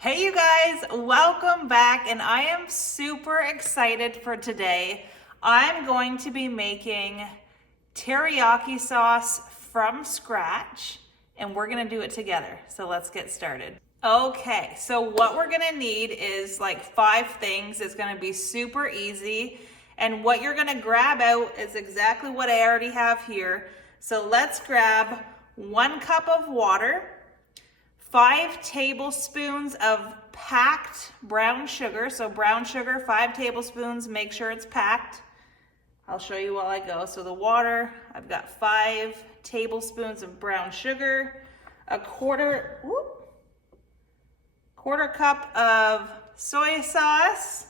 Hey you guys, welcome back, and I am super excited for today. I'm going to be making teriyaki sauce from scratch, and we're gonna do it together. So let's get started. Okay, so what we're gonna need is like 5 things. It's gonna be super easy, and what you're gonna grab out is exactly what I already have here. So let's grab 1 cup of water, 5 tablespoons of packed brown sugar. So brown sugar, 5 tablespoons, make sure it's packed. I'll show you while I go. So the water, I've got 5 tablespoons of brown sugar, a quarter cup of soy sauce.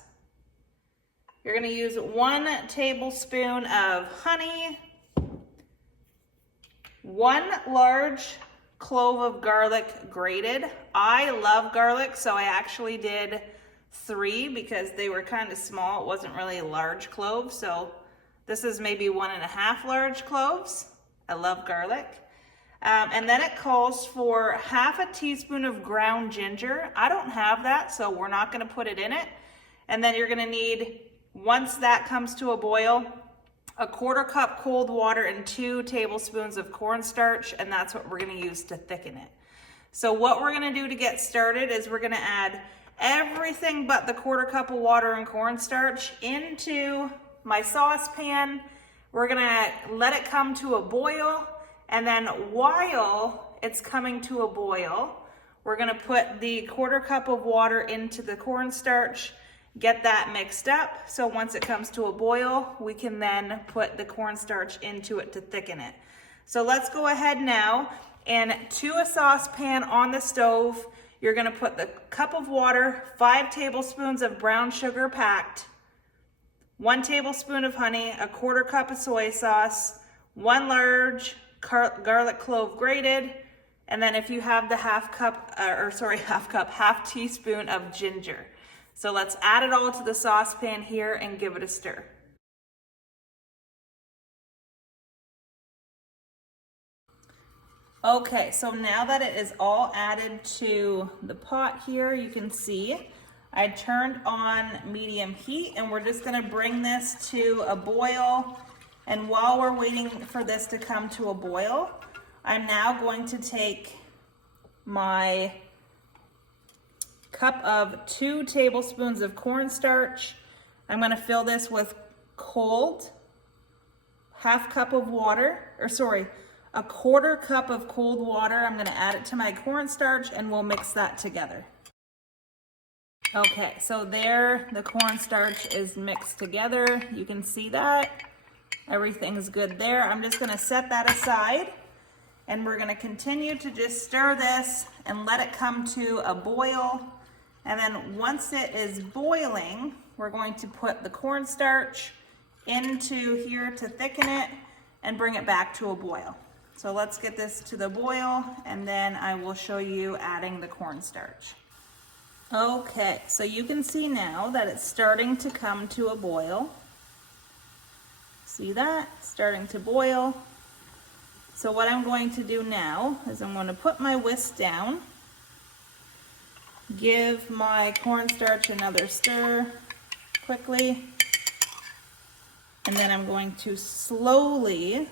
You're gonna use 1 tablespoon of honey, 1 large clove of garlic grated. I love garlic, so I actually did 3 because they were kind of small. It wasn't really a large clove, so this is maybe 1.5 large cloves. I love garlic. And then it calls for 1/2 teaspoon of ground ginger. I don't have that, so we're not gonna put it in it. And then you're gonna need, once that comes to a boil, a 1/4 cup cold water and 2 tablespoons of cornstarch, and that's what we're gonna use to thicken it. So what we're gonna do to get started is we're gonna add everything but the 1/4 cup of water and cornstarch into my saucepan. We're gonna let it come to a boil, and then while it's coming to a boil, we're gonna put the 1/4 cup of water into the cornstarch, get that mixed up, so once it comes to a boil, we can then put the cornstarch into it to thicken it. So let's go ahead now, and to a saucepan on the stove, you're gonna put the cup of water, 5 tablespoons of brown sugar packed, 1 tablespoon of honey, a 1/4 cup of soy sauce, 1 large garlic clove grated, and then if you have the 1/2 teaspoon of ginger. So let's add it all to the saucepan here and give it a stir. Okay, so now that it is all added to the pot here, you can see I turned on medium heat, and we're just gonna bring this to a boil. And while we're waiting for this to come to a boil, I'm now going to take my cup of 2 tablespoons of cornstarch. I'm gonna fill this with cold, 1/2 cup of water, a 1/4 cup of cold water. I'm gonna add it to my cornstarch, and we'll mix that together. Okay, so there the cornstarch is mixed together. You can see that. Everything's good there. I'm just gonna set that aside, and we're gonna continue to just stir this and let it come to a boil. And then once it is boiling, we're going to put the cornstarch into here to thicken it and bring it back to a boil. So let's get this to the boil, and then I will show you adding the cornstarch. Okay, so you can see now that it's starting to come to a boil. See that? Starting to boil. So what I'm going to do now is I'm going to put my whisk down, give my cornstarch another stir quickly, and then I'm going to slowly,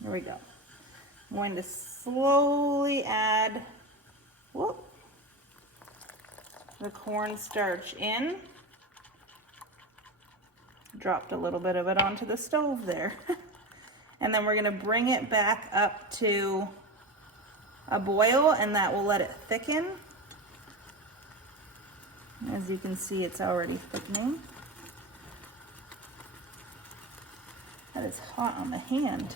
there we go, I'm going to slowly add the cornstarch in. Dropped a little bit of it onto the stove there. And then we're gonna bring it back up to a boil, and that will let it thicken. As you can see, it's already thickening. That is hot on the hand.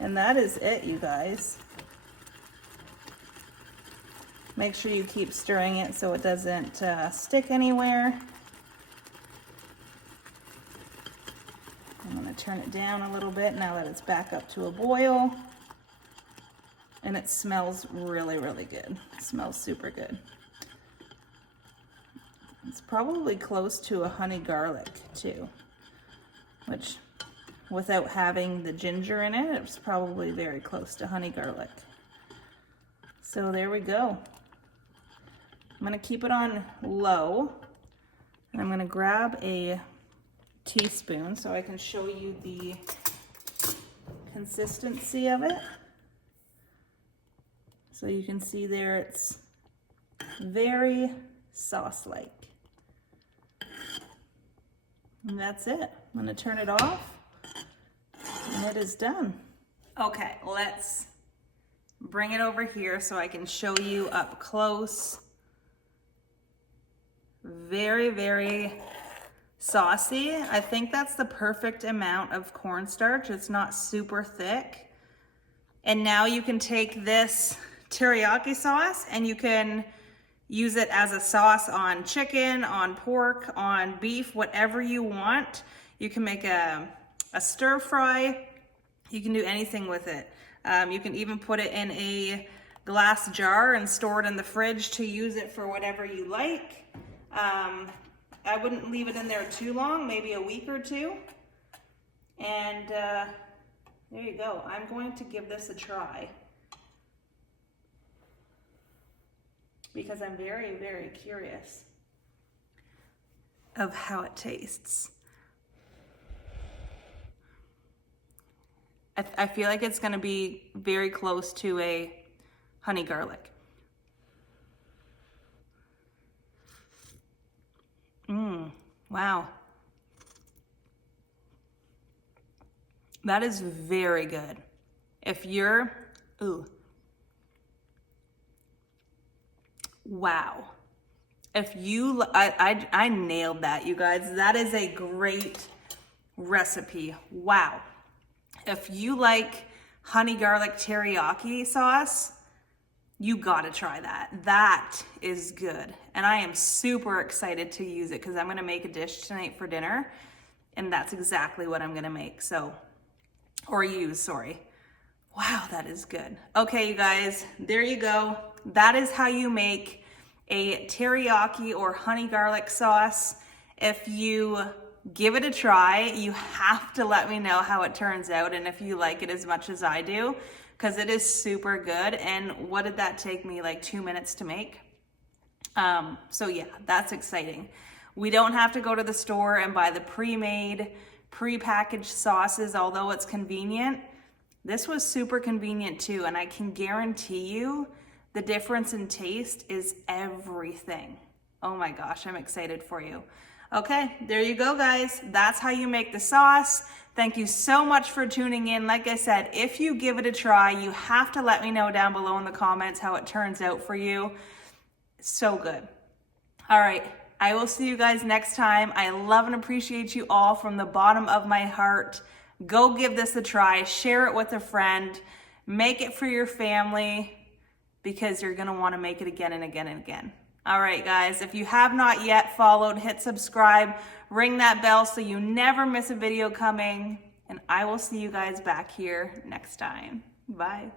And that is it, you guys. Make sure you keep stirring it so it doesn't stick anywhere. I'm gonna turn it down a little bit now that it's back up to a boil. And it smells really, really good. It smells super good. It's probably close to a honey garlic too, which without having the ginger in it. It's probably very close to honey garlic. So there we go. I'm gonna keep it on low, and I'm gonna grab a teaspoon so I can show you the consistency of it. So you can see there it's very sauce-like. And that's it. I'm gonna turn it off, and it is done. Okay, let's bring it over here so I can show you up close. Very, very saucy. I think that's the perfect amount of cornstarch. It's not super thick. And now you can take this teriyaki sauce and you can use it as a sauce on chicken, on pork, on beef, whatever you want. You can make a stir fry. You can do anything with it. You can even put it in a glass jar and store it in the fridge to use it for whatever you like. I wouldn't leave it in there too long, maybe a week or two. And there you go. I'm going to give this a try because I'm very, very curious of how it tastes. I feel like it's going to be very close to a honey garlic. Wow. That is very good. If you're, wow. If you, I nailed that, you guys. That is a great recipe. Wow. If you like honey garlic teriyaki sauce, you gotta try that. That is good. And I am super excited to use it because I'm gonna make a dish tonight for dinner, and that's exactly what I'm gonna make. So, or use, sorry. Wow, that is good. Okay, you guys, there you go. That is how you make a teriyaki or honey garlic sauce. If you give it a try, you have to let me know how it turns out and if you like it as much as I do, because it is super good. And what did that take me, like 2 minutes to make? So yeah, that's exciting. We don't have to go to the store and buy the pre-made, pre-packaged sauces, although it's convenient. This was super convenient too, and I can guarantee you the difference in taste is everything. Oh my gosh, I'm excited for you. Okay, there you go, guys. That's how you make the sauce. Thank you so much for tuning in. Like I said, if you give it a try, you have to let me know down below in the comments how it turns out for you. So good. All right, I will see you guys next time. I love and appreciate you all from the bottom of my heart. Go give this a try. Share it with a friend. Make it for your family because you're gonna wanna make it again and again and again. All right, guys, if you have not yet followed, hit subscribe, ring that bell so you never miss a video coming, and I will see you guys back here next time. Bye.